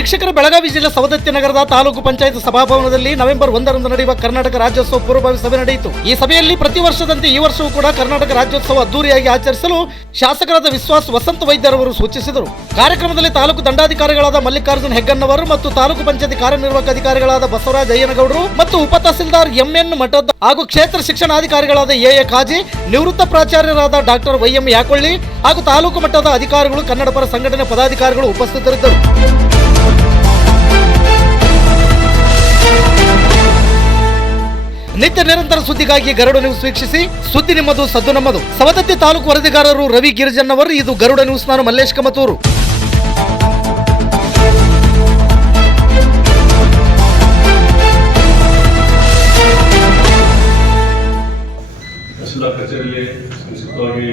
ವೀಕ್ಷಕರ, ಬೆಳಗಾವಿ ಜಿಲ್ಲೆ ಸವದತ್ತಿ ನಗರದ ತಾಲೂಕು ಪಂಚಾಯತ್ ಸಭಾಭವನದಲ್ಲಿ ನವೆಂಬರ್ 1ರಂದು ನಡೆಯುವ ಕರ್ನಾಟಕ ರಾಜ್ಯೋತ್ಸವ ಪೂರ್ವಭಾವಿ ಸಭೆ ನಡೆಯಿತು. ಈ ಸಭೆಯಲ್ಲಿ ಪ್ರತಿ ವರ್ಷದಂತೆ ಈ ವರ್ಷವೂ ಕೂಡ ಕರ್ನಾಟಕ ರಾಜ್ಯೋತ್ಸವ ಅದ್ದೂರಿಯಾಗಿ ಆಚರಿಸಲು ಶಾಸಕರಾದ ವಿಶ್ವಾಸ್ ವಸಂತ ವೈದ್ಯರವರು ಸೂಚಿಸಿದರು. ಕಾರ್ಯಕ್ರಮದಲ್ಲಿ ತಾಲೂಕು ದಂಡಾಧಿಕಾರಿಗಳಾದ ಮಲ್ಲಿಕಾರ್ಜುನ್ ಹೆಗ್ಗನ್ನವರು ಮತ್ತು ತಾಲೂಕು ಪಂಚಾಯತ್ ಕಾರ್ಯನಿರ್ವಾಹಕ ಅಧಿಕಾರಿಗಳಾದ ಬಸವರಾಜ ಅಯ್ಯನಗೌಡರು ಮತ್ತು ಉಪ ತಹಸೀಲ್ದಾರ್ ಎಂಎನ್ ಮಠದ್ ಹಾಗೂ ಕ್ಷೇತ್ರ ಶಿಕ್ಷಣಾಧಿಕಾರಿಗಳಾದ ಎ ಕಾಜಿ, ನಿವೃತ್ತ ಪ್ರಾಚಾರ್ಯರಾದ ಡಾಕ್ಟರ್ ವೈಎಂ ಯಾಕೊಳ್ಳಿ ಹಾಗೂ ತಾಲೂಕು ಮಟ್ಟದ ಅಧಿಕಾರಿಗಳು, ಕನ್ನಡ ಪರ ಸಂಘಟನೆ ಪದಾಧಿಕಾರಿಗಳು ಉಪಸ್ಥಿತರಿದ್ದರು. ನಿತ್ಯ ನಿರಂತರ ಸುದ್ದಿಗಾಗಿ ಗರುಡ ನ್ಯೂಸ್ ವೀಕ್ಷಿಸಿ. ಸುದ್ದಿ ನಿಮ್ಮದು, ಸದ್ದು ನಮ್ಮದು. ಸವದತ್ತಿ ತಾಲೂಕು ವರದಿಗಾರರು ರವಿ ಗಿರಿಜನ್ನವರು. ಇದು ಗರುಡ ನ್ಯೂಸ್. ನಾನು ಮಲ್ಲೇಶ್ ಕಮತೂರು. ಕಚೇರಿಯಲ್ಲಿ ಸಂಕ್ಷಿಪ್ತವಾಗಿ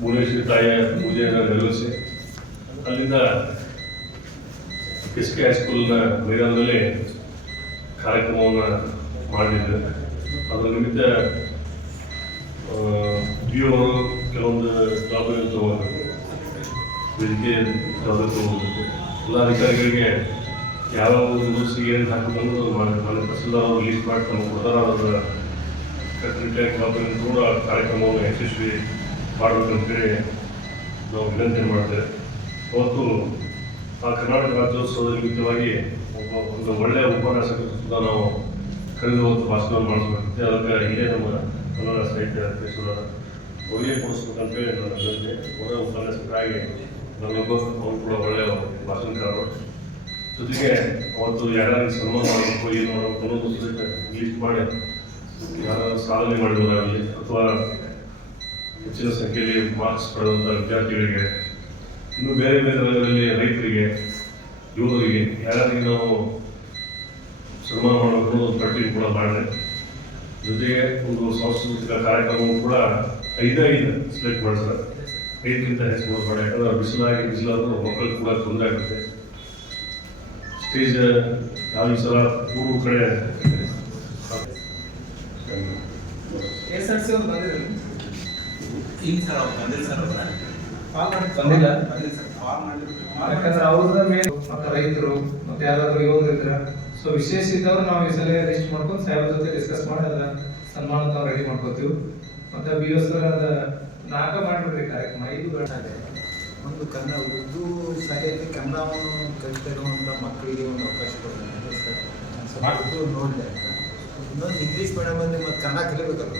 ಭುವನೇಶ್ವರಿ ತಾಯಿಯ ಪೂಜೆಯನ್ನು ನೆರವೇರಿಸಿ ಅಲ್ಲಿಂದ ಎಸ್ ಕೆ ಹೈಸ್ಕೂಲ್ನ ಮೈದಾನದಲ್ಲಿ ಕಾರ್ಯಕ್ರಮವನ್ನು ಮಾಡಿದ್ದೆ. ಅದರ ನಿಮಿತ್ತ ಅವರು ಕೆಲವೊಂದು ಜವಾಬ್ದಾರಿ ತಗೋಬೇಕು, ವೇದಿಕೆ ಜವಾಬ್ದಾರಿ ತಗೋಬೇಕು. ಎಲ್ಲ ಅಧಿಕಾರಿಗಳಿಗೆ ಯಾವ ರೂಲ್ಸ್ಗೆ ಏನು ಹಾಕಬೇಕು ನಾನು ತಹಸೀಲ್ದಾರ್ ಲೀಸ್ಟ್ ಮಾಡಿ ತಮ್ಮ ಕೊಡ್ತಾರ ಜವಾಬ್ದಾರಿ ಕೂಡ ಕಾರ್ಯಕ್ರಮವನ್ನು ಯಶಸ್ವಿ ಮಾಡಬೇಕಂತೇಳಿ ನಾವು ವಿನಂತಿ ಮಾಡ್ತೇವೆ. ಅವತ್ತು ಆ ಕರ್ನಾಟಕ ರಾಜ್ಯೋತ್ಸವದ ನಿಮಿತ್ತವಾಗಿ ಒಂದು ಒಳ್ಳೆಯ ಉಪನ್ಯಾಸಕ ನಾವು ಕರೆದು ಹೊತ್ತು ಭಾಷಣ ಮಾಡಿಸ್ಬೇಕಂತೆ. ಅದಕ್ಕೆ ಇಲ್ಲೇ ನಮ್ಮ ಕನ್ನಡ ಸಾಹಿತ್ಯ ಅಧ್ಯಕ್ಷರ ಅವರಿಗೆ ಕೊಡಿಸ್ಬೇಕಂತೇಳಿ ನನ್ನ ವಿನಂತಿ. ಒಳ್ಳೆಯ ಉಪನ್ಯಾಸಕರಾಗಿ ನನಗೂ ಅವರು ಕೂಡ ಒಳ್ಳೆಯ ಭಾಷಣಕಾರರು. ಜೊತೆಗೆ ಅವತ್ತು ಯಾರ್ಯಾರಿಗೆ ಸನ್ಮಾನ ಮಾಡಬೇಕು, ಏನು ಮಾಡಬೇಕು ಅನ್ನೋದು ಲೀಸ್ಟ್ ಮಾಡಿ ಯಾರು ಸಾಧನೆ ಮಾಡಿರೋದಾಗಲಿ ಅಥವಾ ಹೆಚ್ಚಿನ ಸಂಖ್ಯೆಯಲ್ಲಿ ಮಾರ್ಕ್ಸ್ ಪಡೆದಂಥ ವಿದ್ಯಾರ್ಥಿಗಳಿಗೆ, ಇನ್ನು ಬೇರೆ ಬೇರೆ ರಂಗದಲ್ಲಿ ರೈತರಿಗೆ, ಯುವಕರಿಗೆ ಯಾರ್ಯಾರಿಗೆ ನಾವು ಸನ್ಮಾನ ಮಾಡಬೇಕು ಒಂದು ಪಟ್ಟಿ ಕೂಡ ಮಾಡಿದೆ. ಜೊತೆಗೆ ಒಂದು ಸಾಂಸ್ಕೃತಿಕ ಕಾರ್ಯಕ್ರಮವು ಕೂಡ 5 ಸೆಲೆಕ್ಟ್ ಮಾಡ್ತಾರೆ. 5ಕ್ಕಿಂತ ಹೆಚ್ಚು ಮಾಡಬೇಡ, ಯಾಕಂದ್ರೆ ಬಿಸಿಲಾದ್ರೂ ಮಕ್ಕಳಿಗೆ ಕೂಡ ತೊಂದರೆ ಆಗುತ್ತೆ. ಸ್ಟೇಜ್ ಯಾವ ಸಲ ಮೂರು ಕಡೆ ಯಾಕಂದ್ರೆ ಅವ್ರದ ಮೇಲೆ ರೈತರು ಮತ್ತೆ ಯಾರಾದ್ರೂ ಯುವಕರಿದ್ರ ಸೊ ವಿಶೇಷ ಇದ್ದವ್ರು ನಾವು ಈ ಸಲ ಲಿಸ್ಟ್ ಮಾಡ್ಕೊಂಡು ಸಾಹೇಬ್ರ ಜೊತೆ ಡಿಸ್ಕಸ್ ಮಾಡಿ ಅದ ಸನ್ಮಾನ ನಾವು ರೆಡಿ ಮಾಡ್ಕೋತೀವಿ. ಮತ್ತೆ BOS ಅದ 4 ಮಾಡ್ಬಿಡ್ರಿ ಕಾರ್ಯಕ್ರಮ. 5 ಗಂಟೆ ಒಂದು ಕನ್ನಡ ಉರ್ದು ಶಾಲೆಯಲ್ಲಿ ಕನ್ನಡವನ್ನು ಕಲಿತಿರುವಂಥ ಮಕ್ಕಳಿಗೆ ಒಂದು ಅವಕಾಶ ಕೊಡಬೇಕು ನೋಡಿದೆ. ಇನ್ನೊಂದು ಇಂಗ್ಲೀಷ್ ಮೀಡಿಯಮಲ್ಲಿ ಮತ್ತು ಕನ್ನಡ ಕಲಿಬೇಕಲ್ಲ,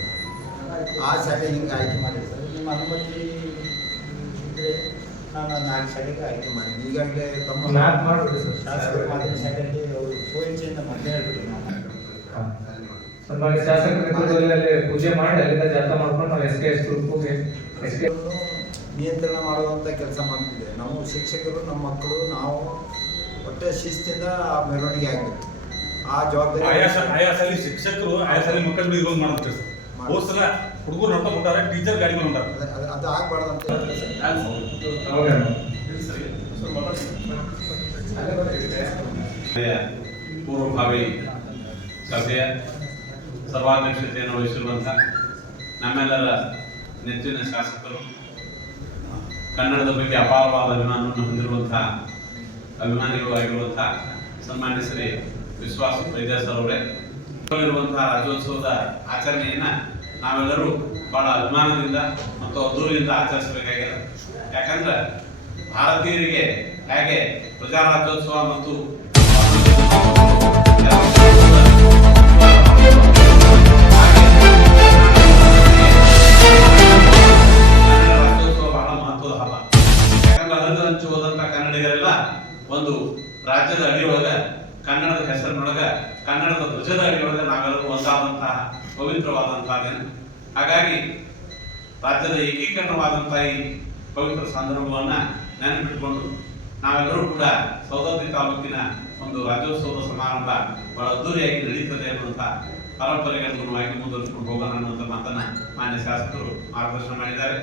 ಆ ಶಾಲೆ ಹಿಂಗೆ ಆಯ್ಕೆ ಮಾಡಿರ್ತಾರೆ. ನಿಮ್ಮ ಅನುಮತಿ ಇದ್ದರೆ ನಾನು 4 ಶಾಲೆಗೆ ಆಯ್ಕೆ ಮಾಡಿದ್ದೀನಿ. ಈಗಾಗಲೇ ತಮ್ಮ ಶಾಸಕರ ಮಾದರಿ ಶಾಲೆಯಲ್ಲಿ ಅವರು ಸ್ವಇಚ್ಛೆಯಿಂದ ಮೊದಲೇ ಹೇಳ್ಬಿಟ್ಟು ಸನ್ಮಾನ್ಯ ಶಾಸಕರ ನೇತೃತ್ವದಲ್ಲಿ ಪೂಜೆ ಮಾಡಿ ಅಲ್ಲಿಂದ ಜಾಥಾ ಮಾಡ್ಕೊಂಡು ನಾವು SK ಹೈಸ್ಕೂಲ್ಗೆ ನಿಯಂತ್ರಣ ಮಾಡುವಂಥ ಕೆಲಸ ಮಾಡ್ತಿದ್ದೇವೆ. ನಾವು ಶಿಕ್ಷಕರು, ನಮ್ಮ ಮಕ್ಕಳು, ನಾವು ಒಟ್ಟೆ ಶಿಸ್ತಿಂದ ಆ ಮೆರವಣಿಗೆ ಆಗಬೇಕು. ಆ ಜವಾಬ್ದಾರಿ ಆಯಾ ಸಾಲಿ ಶಿಕ್ಷಕರು, ಆಯಾ ಸಾಲಿ ಮಕ್ಕಳು ಇರೋದು ಮಾಡ್ತಾರೆ. ಹೋದ ಸಲ ಹುಡುಗರು ನೋಡ್ಕೊಂಡು ಹೊಂಟಾರೆ, ಟೀಚರ್ ಗಾಡಿ ಮೇಲೆ ಹೊಂಟಾರೆ. ಅದು ಆಗ್ಬಾರ್ದು ಅಂತ ಪೂರ್ವಭಾವಿ ಸಭೆಯ ಸರ್ವಾಧ್ಯಕ್ಷತೆಯನ್ನು ವಹಿಸಿರುವಂಥ ನಮ್ಮೆಲ್ಲರ ನೆಚ್ಚಿನ ಶಾಸಕರು, ಕನ್ನಡದ ಬಗ್ಗೆ ಅಪಾರವಾದ ಅಭಿಮಾನವನ್ನು ಹೊಂದಿರುವಂತಹ ಅಭಿಮಾನಿಗಳು ಆಗಿರುವಂತಹ ಸನ್ಮಾನ್ಯ ಶ್ರೀ ವಿಶ್ವಾಸ ವೈದ್ಯ ಸರ್ ಅವರೇ, ಇರುವಂತಹ ರಾಜ್ಯೋತ್ಸವದ ಆಚರಣೆಯನ್ನ ನಾವೆಲ್ಲರೂ ಬಹಳ ಅಭಿಮಾನದಿಂದ ಮತ್ತು ಅದ್ದೂರಿಯಿಂದ ಆಚರಿಸಬೇಕಾಗಿದೆ. ಯಾಕಂದ್ರೆ ಭಾರತೀಯರಿಗೆ ಹೇಗೆ ಪ್ರಜಾರಾಜ್ಯೋತ್ಸವ ಮತ್ತು ಒಂದು ರಾಜ್ಯದ ಅಡಿಯೊಳಗ, ಕನ್ನಡದ ಹೆಸರಿನೊಳಗ, ಕನ್ನಡದ ಧ್ವಜದ ಅಡಿಯೊಳಗ ನಾವೆಲ್ಲರೂ ಒಂದಾದಂತಹ ಪವಿತ್ರವಾದಂತಹ ದಿನ. ಹಾಗಾಗಿ ರಾಜ್ಯದ ಏಕೀಕರಣವಾದಂತಹ ಈ ಪವಿತ್ರ ಸಂದರ್ಭವನ್ನ ನೆನಪಿಟ್ಕೊಂಡು ನಾವೆಲ್ಲರೂ ಕೂಡ ಸವದತ್ತಿ ತಾಲೂಕಿನ ಒಂದು ರಾಜ್ಯೋತ್ಸವದ ಸಮಾರಂಭ ಬಹಳ ಅದ್ದೂರಿಯಾಗಿ ನಡೀತದೆ ಅನ್ನುವಂಥ ಪರಂಪರೆಗೆ ಅನುಗುಣವಾಗಿ ಮುಂದುವರಿಸಿಕೊಂಡು ಹೋಗೋಣ ಅನ್ನುವಂಥ ಮಾತನ್ನ ಮಾನ್ಯ ಶಾಸಕರು ಮಾರ್ಗದರ್ಶನ ಮಾಡಿದ್ದಾರೆ.